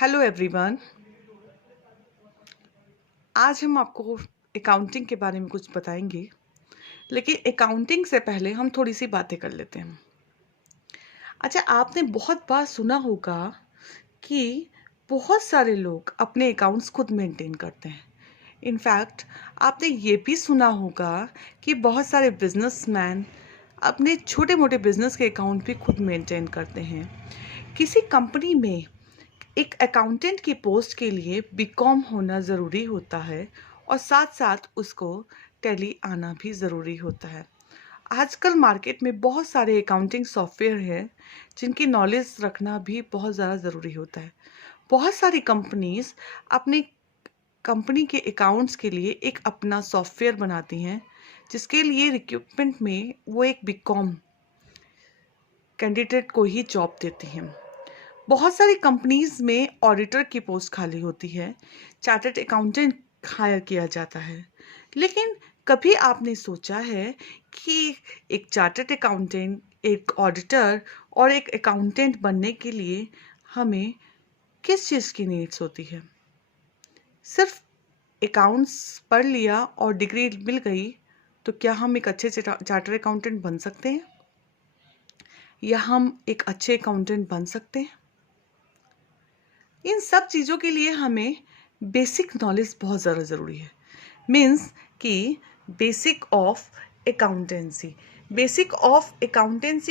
Hello everyone. आज हम आपको अकाउंटिंग के बारे में कुछ बताएंगे, लेकिन अकाउंटिंग से पहले हम थोड़ी सी बातें कर लेते हैं। अच्छा, आपने बहुत बार सुना होगा कि बहुत सारे लोग अपने अकाउंट्स खुद मेंटेन करते हैं। इनफैक्ट आपने ये भी सुना होगा कि बहुत सारे बिजनेसमैन अपने छोटे मोटे बिजनेस के अकाउंट भी खुद मेंटेन करते हैं। किसी कंपनी में एक अकाउंटेंट की पोस्ट के लिए बीकॉम होना ज़रूरी होता है और साथ साथ उसको टैली आना भी ज़रूरी होता है। आजकल मार्केट में बहुत सारे अकाउंटिंग सॉफ्टवेयर हैं जिनकी नॉलेज रखना भी बहुत ज़्यादा ज़रूरी होता है। बहुत सारी कंपनीज अपनी कंपनी के अकाउंट्स के लिए एक अपना सॉफ्टवेयर बनाती हैं, जिसके लिए रिक्रूटमेंट में वो एक बीकॉम कैंडिडेट को ही जॉब देती हैं। बहुत सारी कंपनीज में ऑडिटर की पोस्ट खाली होती है, चार्टर्ड अकाउंटेंट हायर किया जाता है। लेकिन कभी आपने सोचा है कि एक चार्टर्ड अकाउंटेंट, एक ऑडिटर और एक अकाउंटेंट बनने के लिए हमें किस चीज़ की नीड्स होती है? सिर्फ अकाउंट्स पढ़ लिया और डिग्री मिल गई तो क्या हम एक अच्छे चार्टर्ड अकाउंटेंट बन सकते हैं, या हम एक अच्छे अकाउंटेंट बन सकते हैं? इन सब चीज़ों के लिए हमें बेसिक नॉलेज बहुत ज़्यादा ज़रूरी है। मीन्स कि बेसिक ऑफ अकाउंटेंसी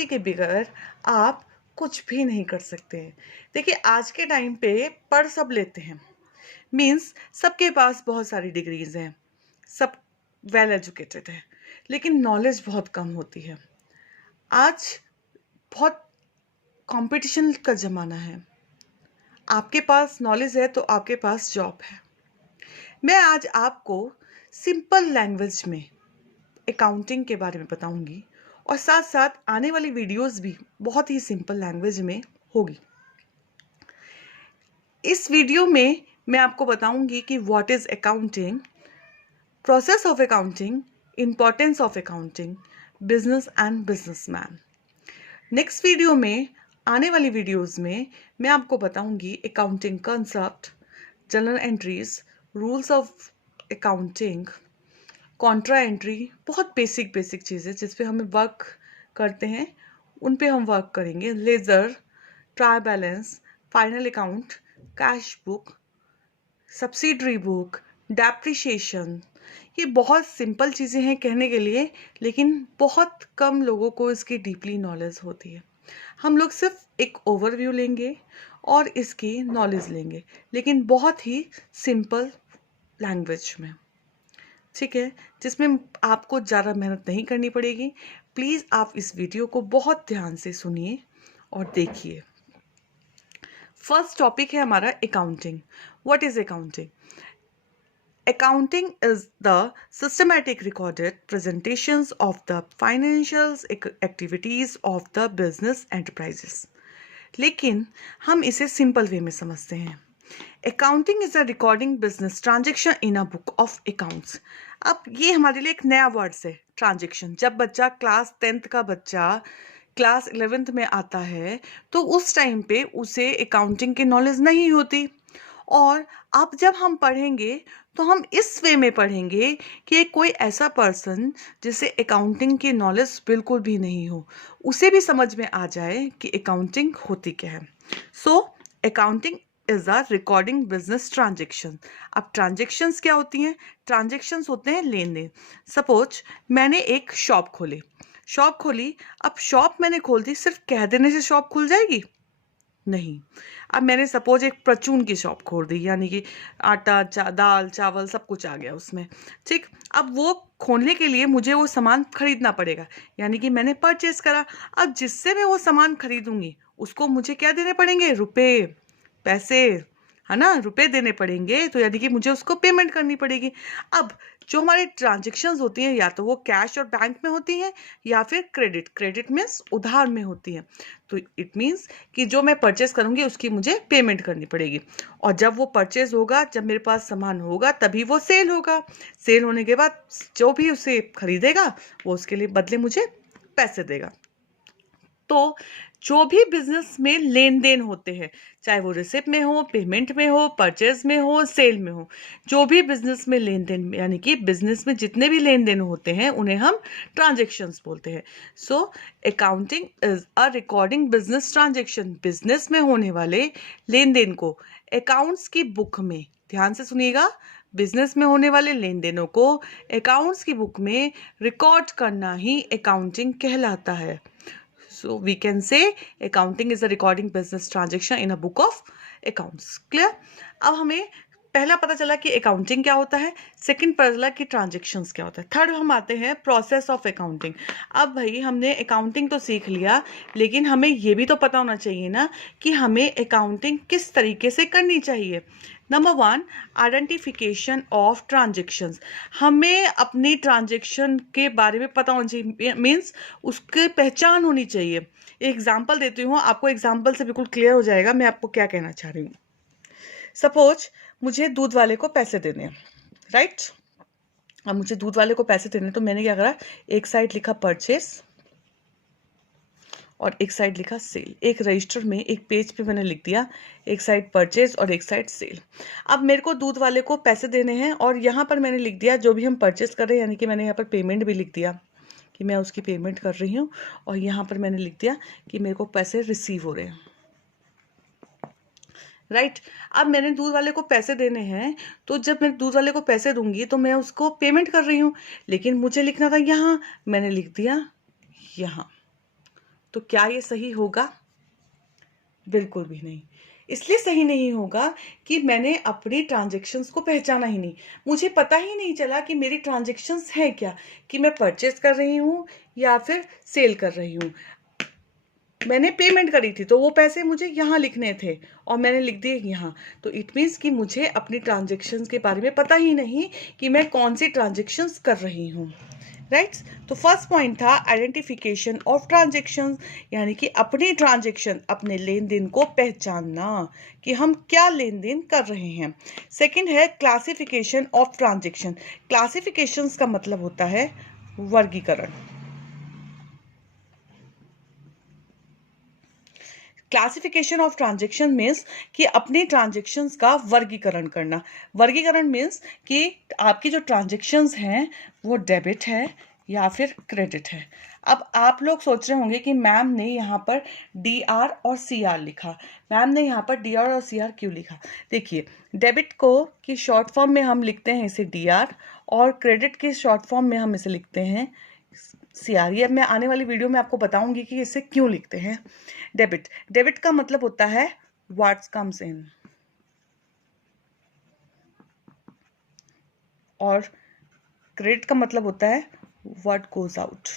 के बगैर आप कुछ भी नहीं कर सकते हैं। देखिए, आज के टाइम पे पढ़ सब लेते हैं, मीन्स सबके पास बहुत सारी डिग्रीज हैं, सब वेल एजुकेटेड है, लेकिन नॉलेज बहुत कम होती है। आज बहुत कंपटीशन का ज़माना है। आपके पास नॉलेज है तो आपके पास जॉब है। मैं आज आपको सिंपल लैंग्वेज में अकाउंटिंग के बारे में बताऊंगी और साथ साथ आने वाली वीडियोस भी बहुत ही सिंपल लैंग्वेज में होगी। इस वीडियो में मैं आपको बताऊंगी कि what is accounting, process of accounting, importance of accounting, business and businessman. Next video में, आने वाली वीडियोस में मैं आपको बताऊंगी accounting concept, journal entries, rules of accounting, Contra entry, बहुत बेसिक चीज़ें जिस पे हमें वर्क करते हैं उन पे हम वर्क करेंगे। Laser, trial balance, final account, cash book, subsidiary book, depreciation. ये बहुत सिंपल चीज़ें हैं कहने के लिए, लेकिन बहुत कम लोगों को इसकी डीपली नॉलेज होती है। हम लोग सिर्फ एक ओवरव्यू लेंगे और इसकी नॉलेज लेंगे, लेकिन बहुत ही सिंपल लैंग्वेज में, ठीक है, जिसमें आपको ज़्यादा मेहनत नहीं करनी पड़ेगी। प्लीज़ आप इस वीडियो को बहुत ध्यान से सुनिए और देखिए। फर्स्ट टॉपिक है हमारा accounting. What is accounting? Accounting is the systematic recorded presentations of the financial activities of the business enterprises। लेकिन हम इसे सिंपल वे में समझते हैं। Accounting is a recording business transaction in a book of accounts. अब ये हमारे लिए एक नया वर्ड है, ट्रांजेक्शन। जब बच्चा क्लास 10th का बच्चा क्लास 11th में आता है तो उस टाइम पे उसे अकाउंटिंग की नॉलेज नहीं होती, और अब जब हम पढ़ेंगे तो हम इस वे में पढ़ेंगे कि कोई ऐसा पर्सन जिसे अकाउंटिंग की नॉलेज बिल्कुल भी नहीं हो, उसे भी समझ में आ जाए कि अकाउंटिंग होती क्या है। So accounting is a recording business transaction. अब ट्रांजेक्शन्स क्या होती हैं? ट्रांजेक्शन्स होते हैं लेन देन। सपोज मैंने एक शॉप खोली। अब शॉप मैंने खोल दी, सिर्फ कह देने से शॉप खुल जाएगी? नहीं। अब मैंने सपोज एक परचून की शॉप खोल दी, यानी कि आटा, दाल, चावल सब कुछ आ गया उसमें, ठीक। अब वो खोलने के लिए मुझे वो सामान खरीदना पड़ेगा, यानी कि मैंने परचेस करा। अब जिससे मैं वो सामान खरीदूंगी उसको मुझे क्या देने पड़ेंगे? रुपए, पैसे, है ना, रुपए देने पड़ेंगे, तो यानी कि मुझे उसको पेमेंट करनी पड़ेगी। अब जो हमारी ट्रांजेक्शन्स होती हैं, या तो वो कैश और बैंक में होती हैं या फिर क्रेडिट मीन्स उधार में होती हैं। तो इट मीन्स कि जो मैं परचेस करूंगी उसकी मुझे पेमेंट करनी पड़ेगी, और जब वो परचेज होगा, जब मेरे पास सामान होगा, तभी वो सेल होगा। सेल होने के बाद जो भी उसे खरीदेगा वो उसके लिए बदले मुझे पैसे देगा। तो जो भी बिजनेस में लेन देन होते हैं, चाहे वो रिसिप्ट में हो, पेमेंट में हो, परचेज में हो, सेल में हो, जो भी बिजनेस में लेन देन, यानी कि बिजनेस में जितने भी लेन देन होते हैं उन्हें हम ट्रांजेक्शन्स बोलते हैं। So accounting is a recording business transaction. Business में होने वाले लेन देन को अकाउंट्स की बुक में, ध्यान से सुनिएगा, बिजनेस में होने वाले लेन देनों को अकाउंट्स की बुक में रिकॉर्ड करना ही अकाउंटिंग कहलाता है। So we can say accounting is a recording business transaction in a book of accounts. Clear? अब हमें पहला पता चला कि अकाउंटिंग क्या होता है, सेकंड पता चला कि ट्रांजेक्शन्स क्या होता है, थर्ड हम आते हैं प्रोसेस ऑफ अकाउंटिंग। अब भाई हमने अकाउंटिंग तो सीख लिया, लेकिन हमें ये भी तो पता होना चाहिए ना कि हमें अकाउंटिंग किस तरीके से करनी चाहिए। Number 1, identification of transactions. हमें अपनी ट्रांजेक्शन के बारे में पता होना चाहिए, मीन्स उसकी पहचान होनी चाहिए। एग्जाम्पल देती हूँ, आपको एग्जाम्पल से बिल्कुल क्लियर हो जाएगा मैं आपको क्या कहना चाह रही हूँ। सपोज मुझे दूध वाले को पैसे देने हैं, राइट। अब मुझे दूध वाले को पैसे देने, तो मैंने क्या करा, एक साइड लिखा परचेस और एक साइड लिखा सेल। एक रजिस्टर में एक पेज पे मैंने लिख दिया, एक साइड परचेज और एक साइड सेल। अब मेरे को दूध वाले को पैसे देने हैं और यहाँ पर मैंने लिख दिया जो भी हम परचेज कर रहे हैं, यानी कि मैंने यहाँ पर पेमेंट भी लिख दिया कि मैं उसकी पेमेंट कर रही हूँ, और यहाँ पर मैंने लिख दिया कि मेरे को पैसे रिसीव हो रहे हैं, राइट। अब मैंने दूध वाले को पैसे देने हैं, तो जब मैं दूध वाले को पैसे दूंगी तो मैं उसको पेमेंट कर रही हूँ, लेकिन मुझे लिखना था यहाँ, मैंने लिख दिया यहाँ। तो क्या ये सही होगा? बिल्कुल भी नहीं। इसलिए सही नहीं होगा कि मैंने अपनी ट्रांजैक्शंस को पहचाना ही नहीं, मुझे पता ही नहीं चला कि मेरी ट्रांजैक्शंस है क्या, कि मैं परचेज कर रही हूँ या फिर सेल कर रही हूँ। मैंने पेमेंट करी थी तो वो पैसे मुझे यहाँ लिखने थे और मैंने लिख दिए यहाँ। तो इट मीन्स कि मुझे अपनी ट्रांजैक्शंस के बारे में पता ही नहीं कि मैं कौन सी ट्रांजैक्शंस कर रही हूँ, राइट। तो फर्स्ट पॉइंट था आइडेंटिफिकेशन ऑफ ट्रांजैक्शंस, यानी कि अपनी ट्रांजैक्शन, अपने लेन देन को पहचानना कि हम क्या लेन देन कर रहे हैं। सेकंड है क्लासिफिकेशन ऑफ ट्रांजैक्शन। क्लासिफिकेशंस का मतलब होता है वर्गीकरण। क्लासिफिकेशन ऑफ ट्रांजेक्शन मीन्स कि अपनी ट्रांजेक्शन्स का वर्गीकरण करना। वर्गीकरण मीन्स कि आपकी जो ट्रांजेक्शन्स हैं वो डेबिट है या फिर क्रेडिट है। अब आप लोग सोच रहे होंगे कि मैम ने यहाँ पर DR और CR लिखा, मैम ने यहाँ पर DR और CR क्यों लिखा? देखिए, डेबिट को की शॉर्ट फॉर्म में हम लिखते हैं इसे DR, और क्रेडिट की शॉर्ट फॉर्म में हम इसे लिखते हैं CR। ये मैं आने वाली वीडियो में आपको बताऊंगी कि इसे क्यों लिखते हैं। डेबिट, डेबिट का मतलब होता है व्हाट्स कम्स इन, और क्रेडिट का मतलब होता है व्हाट गोज आउट।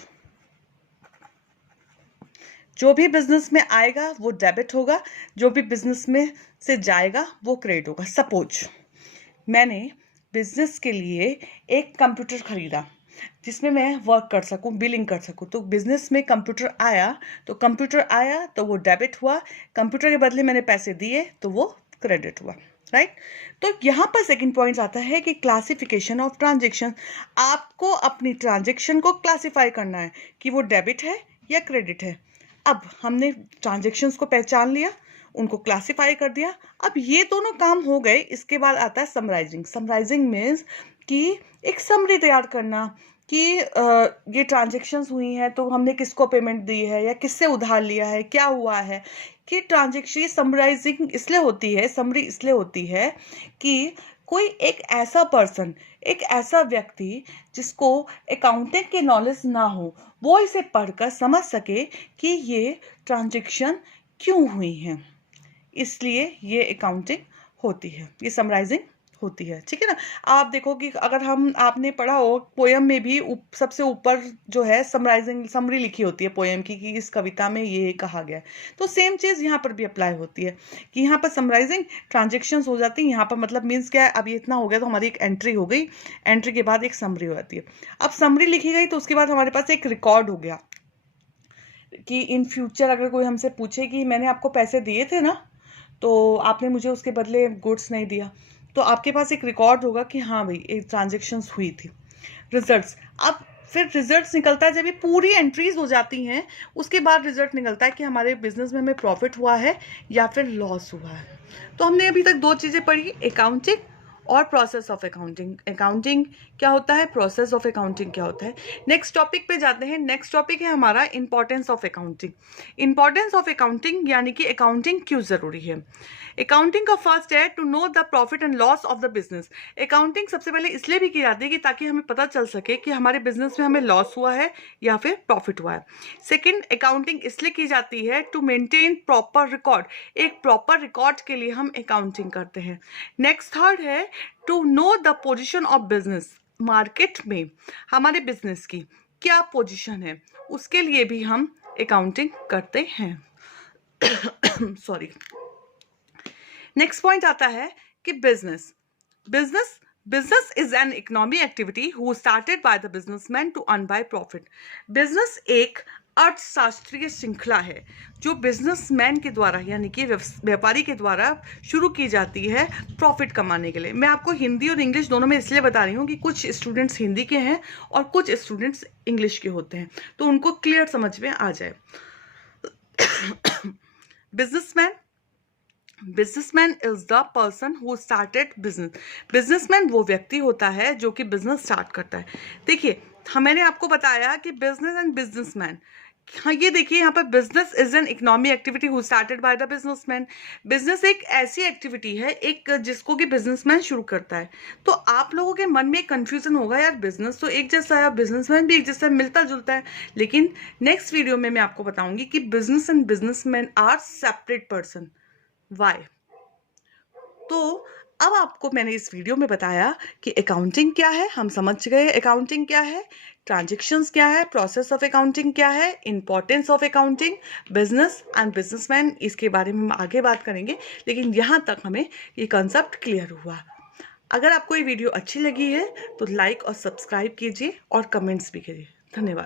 जो भी बिजनेस में आएगा वो डेबिट होगा, जो भी बिजनेस में से जाएगा वो क्रेडिट होगा। सपोज मैंने बिजनेस के लिए एक कंप्यूटर खरीदा जिसमें मैं वर्क कर सकूं, बिलिंग कर सकूं, तो बिजनेस में कंप्यूटर आया, तो कंप्यूटर आया तो वो डेबिट हुआ, कंप्यूटर के बदले मैंने पैसे दिए तो वो क्रेडिट हुआ, राइट। तो यहाँ पर सेकंड पॉइंट आता है कि क्लासिफिकेशन ऑफ ट्रांजेक्शन। आपको अपनी ट्रांजेक्शन को क्लासिफाई करना है कि वो डेबिट है या क्रेडिट है। अब हमने ट्रांजेक्शन्स को पहचान लिया, उनको क्लासिफाई कर दिया, अब ये दोनों काम हो गए। इसके बाद आता है समराइजिंग। समराइजिंग मीन्स कि एक समरी तैयार करना कि ये ट्रांजेक्शन्स हुई हैं तो हमने किसको पेमेंट दी है या किससे उधार लिया है, क्या हुआ है, कि ट्रांजेक्शन। समराइजिंग इसलिए होती है, समरी इसलिए होती है कि कोई एक ऐसा पर्सन, एक ऐसा व्यक्ति जिसको अकाउंटिंग की नॉलेज ना हो, वो इसे पढ़कर समझ सके कि ये ट्रांजेक्शन क्यों हुई हैं, इसलिए ये अकाउंटिंग होती है, ये समराइजिंग होती है, ठीक है ना। आप देखो कि अगर आपने पढ़ा हो पोयम में भी सबसे ऊपर जो है समराइजिंग, समरी लिखी होती है पोयम की कि इस कविता में ये कहा गया है। तो सेम चीज़ यहाँ पर भी अप्लाई होती है कि यहाँ पर समराइजिंग ट्रांजेक्शन्स हो जाती है। यहाँ पर मतलब मीन्स क्या है, अब ये इतना हो गया तो हमारी एक एंट्री हो गई, एंट्री के बाद एक समरी हो जाती है। अब समरी लिखी गई तो उसके बाद हमारे पास एक रिकॉर्ड हो गया कि इन फ्यूचर अगर कोई हमसे पूछे कि मैंने आपको पैसे दिए थे ना, तो आपने मुझे उसके बदले गुड्स नहीं दिया, तो आपके पास एक रिकॉर्ड होगा कि हाँ भाई एक ट्रांजेक्शन्स हुई थी। रिजल्ट्स, अब फिर रिजल्ट्स निकलता है जब ये पूरी एंट्रीज हो जाती हैं, उसके बाद रिजल्ट निकलता है कि हमारे बिजनेस में हमें प्रॉफिट हुआ है या फिर लॉस हुआ है। तो हमने अभी तक दो चीज़ें पढ़ी, अकाउंटिंग और प्रोसेस ऑफ अकाउंटिंग। अकाउंटिंग क्या होता है, प्रोसेस ऑफ अकाउंटिंग क्या होता है। नेक्स्ट टॉपिक पे जाते हैं। नेक्स्ट टॉपिक है हमारा importance of accounting. Importance of accounting यानी कि अकाउंटिंग क्यों ज़रूरी है। अकाउंटिंग का फर्स्ट है to know the profit and loss of the business. Accounting सबसे पहले इसलिए भी की जाती है कि ताकि हमें पता चल सके कि हमारे बिजनेस में हमें लॉस हुआ है या फिर प्रॉफिट हुआ है। सेकेंड, अकाउंटिंग इसलिए की जाती है टू मेंटेन प्रॉपर रिकॉर्ड। एक प्रॉपर रिकॉर्ड के लिए हम अकाउंटिंग करते हैं। नेक्स्ट थर्ड है to know the position of business. Market में हमारे बिजनेस की क्या पोजीशन है, उसके लिए भी हम अकाउंटिंग करते हैं। सॉरी। नेक्स्ट पॉइंट आता है कि business business is an economic activity who started by the businessman to earn by profit. Business एक अर्थशास्त्रीय श्रृंखला है जो बिजनेसमैन के द्वारा यानी कि व्यापारी के द्वारा शुरू की जाती है प्रॉफिट कमाने के लिए। मैं आपको हिंदी और इंग्लिश दोनों में इसलिए बता रही हूँ कि कुछ स्टूडेंट्स हिंदी के हैं और कुछ स्टूडेंट्स इंग्लिश के होते हैं, तो उनको क्लियर समझ में आ जाए। Businessman is the person who started business. Businessman वो व्यक्ति होता है जो कि बिजनेस स्टार्ट करता है। देखिए, मैंने आपको बताया कि बिजनेस एंड बिजनेसमैन, हाँ ये देखिए यहाँ पर business is an economic activity who started by the businessman. Business एक ऐसी एक्टिविटी है एक जिसको कि बिजनेसमैन शुरू करता है। तो आप लोगों के मन में एक कंफ्यूजन होगा, यार बिजनेस तो एक जैसा है, बिजनेसमैन भी एक जैसा है, मिलता जुलता है। लेकिन नेक्स्ट वीडियो में मैं आपको बताऊंगी कि business and businessman are separate person. Why? तो अब आपको मैंने इस वीडियो में बताया कि अकाउंटिंग क्या है, हम समझ गए अकाउंटिंग क्या है, ट्रांजैक्शंस क्या है, प्रोसेस ऑफ अकाउंटिंग क्या है, importance of accounting, business and businessman, इसके बारे में हम आगे बात करेंगे। लेकिन यहाँ तक हमें ये कॉन्सेप्ट क्लियर हुआ। अगर आपको ये वीडियो अच्छी लगी है तो लाइक और सब्सक्राइब कीजिए और कमेंट्स भी कीजिए। धन्यवाद।